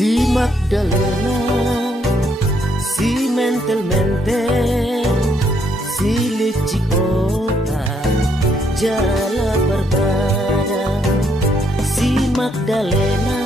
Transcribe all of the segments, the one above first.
Si Magdalena, si mentel-mentel, si licikota, jala berbada. Si Magdalena,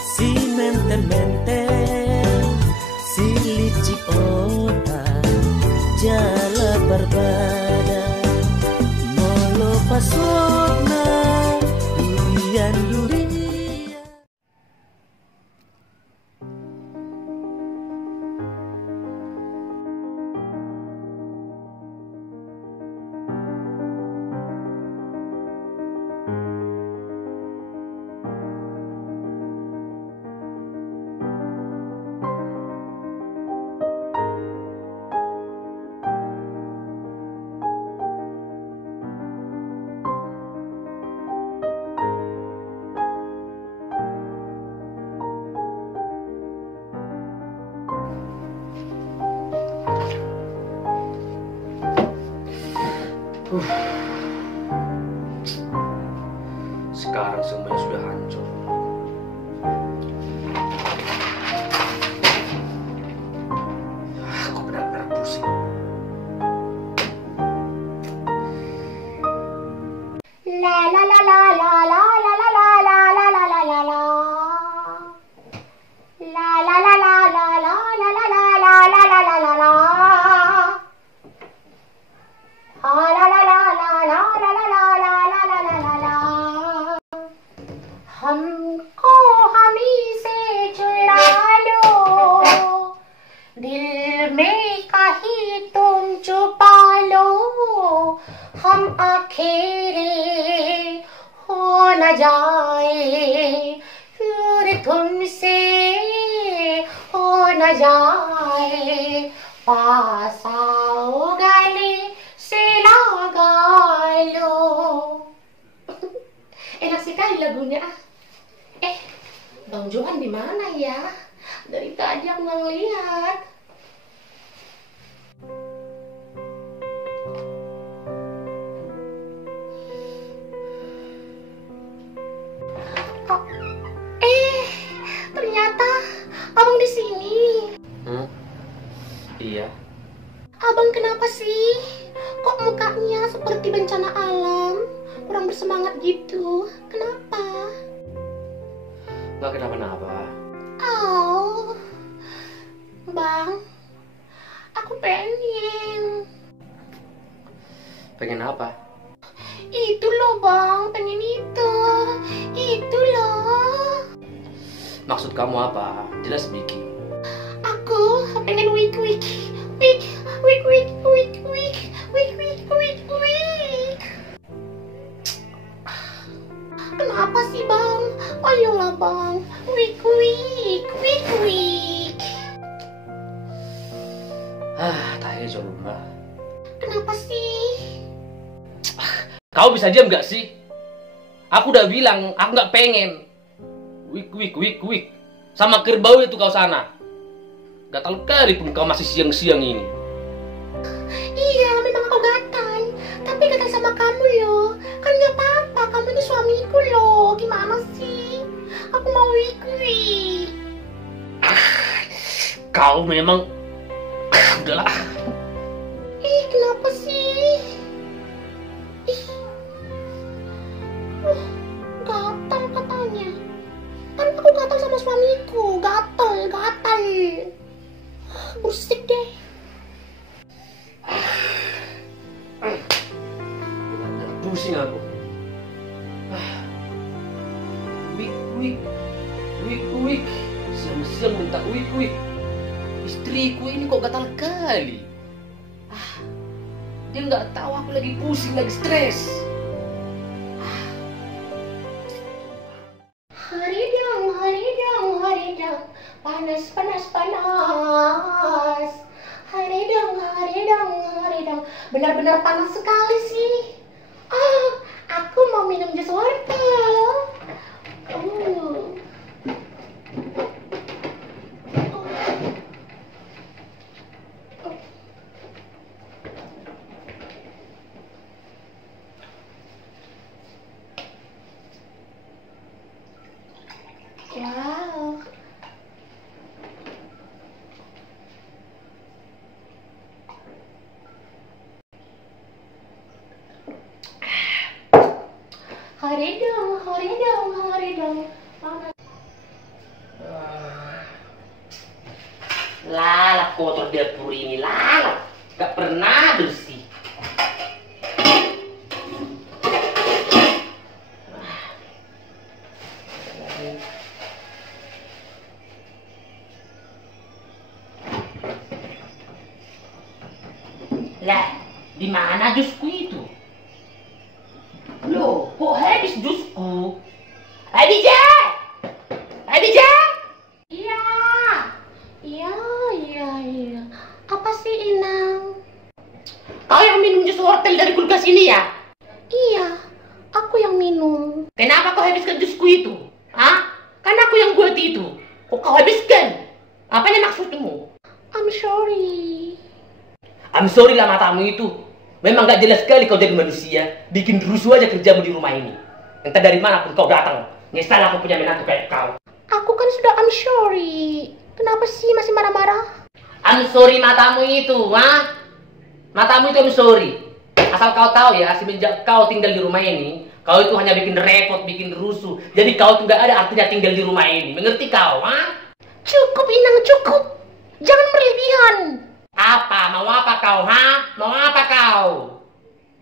si mentel-mentel, si licikota, jala berbada. Molo pasokna durian-durian. Sekarang semuanya sudah hancur. Aku benar-benar pusing. La la la la la la la la la la la la la la la. La la la la la la la la la la la la la la la. La la la la la la la la la la la la la la. हमको हमी से चुरा लो, दिल में कहीं तुम छुपा लो, हम अकेले हो न जाए, फिर तुमसे हो न जाए, पास आओ गले से लगा लो. Enak sekali lagunya. Bang Johan di mana ya? Dari tadi aku nggak ngeliat. Oh, ternyata abang di sini. Iya. Abang kenapa sih? Kok mukanya seperti bencana alam? Kurang bersemangat gitu. Kenapa? Nggak kenapa-napa. Oh, Bang, aku pengen. Pengen apa? Itu loh Bang, pengen itu. Itu loh. Maksud kamu apa? Jelas Biki. Aku pengen wik wik. Wik, wik, wik, wik, wik, wik, wik, wik, wik. Kenapa sih Bang? Ayolah Bang, wik, wik, wik, wik. Tahe coba. Kenapa sih? Kau bisa diam gak sih? Aku udah bilang, aku nggak pengen. Wik, wik, wik, wik. Sama kerbau itu kau sana. Gatal kali pun kau masih siang-siang ini. Iya, memang aku gatal. Tapi gatal sama kamu loh. Kan gak apa-apa, kamu itu suamiku loh. Gimana sih? Aku mau wik-wik. Kau memang... Udahlah. Kenapa sih? Gatal katanya. Kan aku gatal sama suamiku. Gatal, gatal. Bersik deh. Pusing aku. Wik, wik, wik, wik. Siang-siang minta wik, wik. Istriku ini kok gatal kali. Dia nggak tahu aku lagi pusing, lagi stres. Haridang, haridang, haridang, panas, panas, panas. Haridang, haridang, haridang, benar-benar panas sekali sih. Aku mau minum jus wortel. Wow. Lalap kotor dapur ini, lalap. Gak pernah bersih. Lah, di mana jusku itu? Loh, kok habis jusku? Adija! Adija! Iya. Iya, iya, iya. Apa sih, Inang? Kau yang minum jus wortel dari kulkas ini ya? Iya, aku yang minum. Kenapa kau habiskan jusku itu? Hah? Kan aku yang buat itu. Kok kau habiskan? Apanya maksudmu? I'm sorry. I'm sorry lah matamu itu. Memang gak jelas sekali kau jadi manusia. Bikin rusuh aja kerjamu di rumah ini. Entah dari mana pun kau datang. Nyesal aku punya menantu kayak kau. Aku kan sudah I'm sorry. Kenapa sih masih marah-marah? I'm sorry matamu itu, ha? Matamu itu I'm sorry. Asal kau tahu ya, semenjak kau tinggal di rumah ini, kau itu hanya bikin repot, bikin rusuh. Jadi kau tuh gak ada artinya tinggal di rumah ini. Mengerti kau, ha? Cukup, Inang, cukup. Jangan berlebihan. Apa? Mau apa kau, ha? Mau apa kau?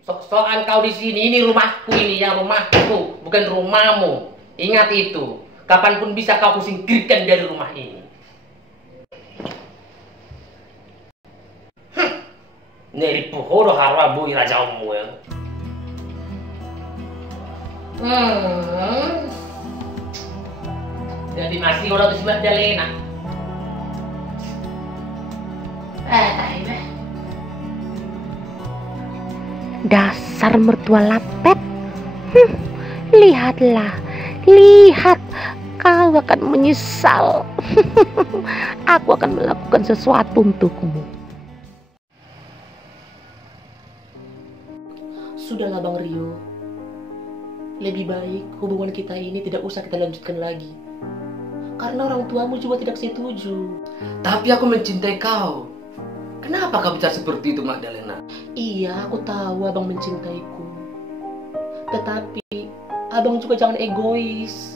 Sok-sokan kau di sini. Ini rumahku ini, ya rumahku, bukan rumahmu. Ingat itu. Kapanpun bisa kau kusingkirkan dari rumah ini. Neri pohoro harwa bui rajamu ya. Jadi masih orang tuh sebelah Dalena. Dasar mertua lapet. Lihatlah, lihat. Kau akan menyesal. Aku akan melakukan sesuatu untukmu. Sudahlah Bang Rio. Lebih baik hubungan kita ini tidak usah kita lanjutkan lagi. Karena orang tuamu juga tidak setuju. Tapi aku mencintai kau. Kenapa kau bicara seperti itu, Magdalena? Iya, aku tahu abang mencintaiku. Tetapi abang juga jangan egois.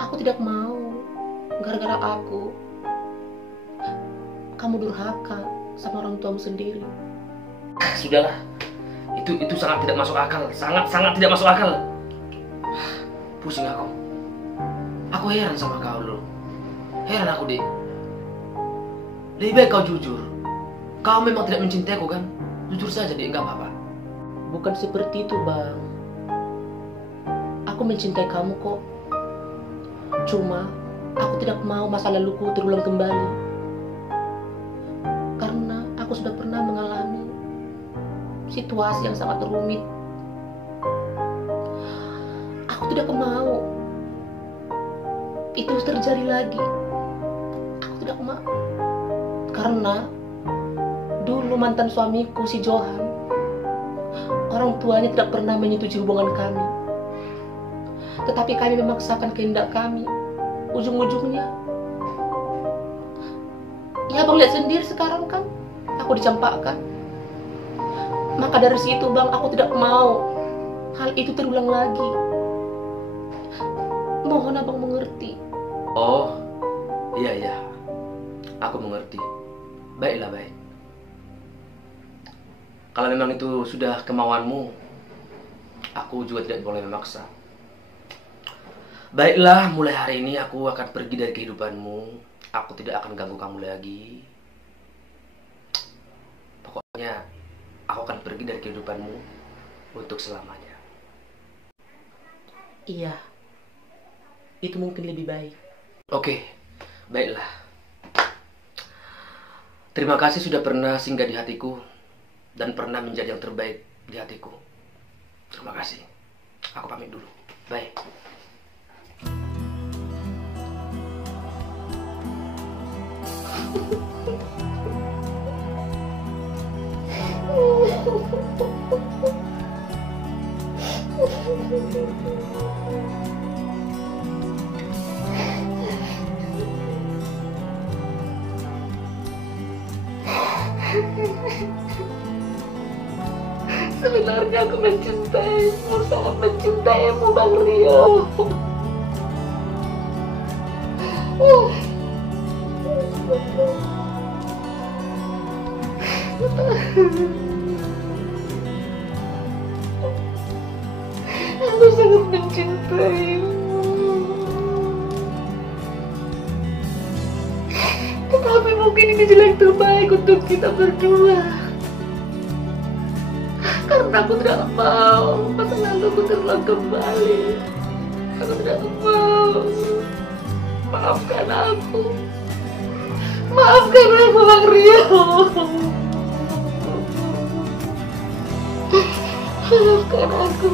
Aku tidak mau gara-gara aku kamu durhaka sama orang tuamu sendiri. Sudahlah. Itu sangat tidak masuk akal. Sangat tidak masuk akal. Pusing aku. Aku heran sama kau loh. Heran aku, Dek. Lebih baik kau jujur. Kau memang tidak mencintaiku kan? Jujur saja, Dek, enggak apa-apa. Bukan seperti itu, Bang. Aku mencintai kamu kok. Cuma aku tidak mau masa laluku terulang kembali. Karena aku sudah pernah mengalami situasi yang sangat rumit. Aku tidak mau itu terjadi lagi. Aku tidak mau. Karena dulu mantan suamiku si Johan, orang tuanya tidak pernah menyetujui hubungan kami. Tetapi kami memaksakan kehendak kami. Ujung-ujungnya ya Bang lihat sendiri sekarang kan, aku dicampakkan. Maka dari situ Bang, aku tidak mau hal itu terulang lagi. Mohon Abang mengerti. Oh, iya. Aku mengerti. Baiklah, baik. Kalau memang itu sudah kemauanmu, aku juga tidak boleh memaksa. Baiklah, mulai hari ini aku akan pergi dari kehidupanmu. Aku tidak akan ganggu kamu lagi. Pokoknya, aku akan pergi dari kehidupanmu untuk selamanya. Iya, itu mungkin lebih baik. Oke, baiklah. Terima kasih sudah pernah singgah di hatiku dan pernah menjadi yang terbaik di hatiku. Terima kasih. Aku pamit dulu. Bye. Sebenarnya aku mencintaimu, sangat mencintaimu, Bang Rio. Aku sangat mencintaimu. Tetapi mungkin ini jalan terbaik untuk kita berdua. Karena aku tidak mau masa laluku terulang kembali. Aku tidak mau. Maafkan aku. Maafkan aku, Bang Rio. Maafkan aku.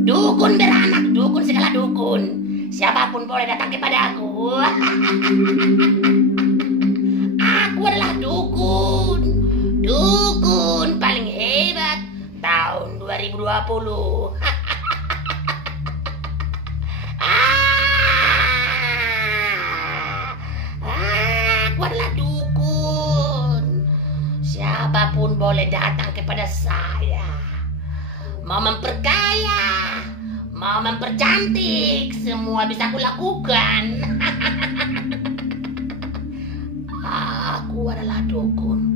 Dukun beranak, dukun segala dukun. Siapapun boleh datang kepada aku. Aku adalah dukun. Dukun paling hebat tahun 2020. Aku adalah dukun. Siapapun boleh datang kepada saya. Mau memperkaya, mau mempercantik, semua bisa aku lakukan. Aku adalah dukun.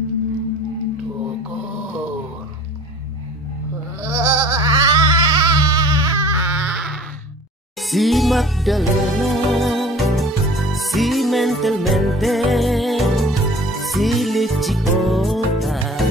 Dukun. Si Magdalena, si mental, si licik otak,